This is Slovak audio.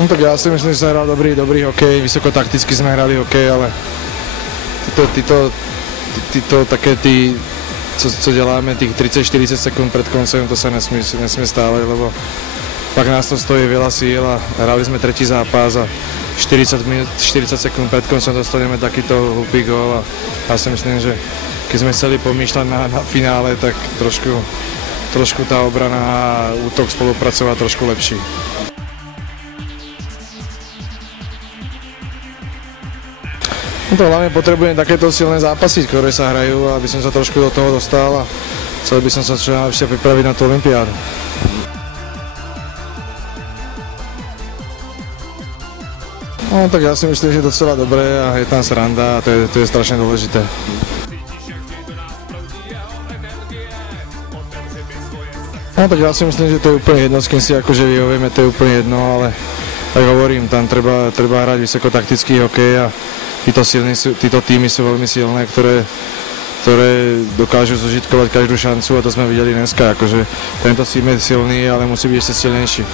No tak ja si myslím, že sme hrali dobrý hokej, vysokotakticky sme hrali hokej, ale títo také co děláme tých 30-40 sekúnd pred koncem, to sa nesmie stále, lebo fakt nás to stojí veľa síl a hrali sme tretí zápas a 40 sekúnd pred koncem dostaneme takýto hlupý gól a ja si myslím, že keď sme chceli pomýšľať na finále, tak trošku tá obrana a útok spolupracovať trošku lepší. No to hlavne potrebujem takéto silné zápasy, ktoré sa hrajú, aby som sa trošku do toho dostal a chcel by som sa čo najlepšie pripraviť na tú olympiádu. No tak ja si myslím, že je to celá dobré a je tam sranda a to je strašne dôležité. No tak ja si myslím, že to je úplne jedno, s kým si akože vyhovieme, to je úplne jedno, ale tak hovorím, tam treba hrať vysokotaktický hokej a títo týmy sú veľmi silné, ktoré dokážu zužitkovať každú šancu a to sme videli dneska, akože tento tým je silný, ale musí byť ešte silnejší.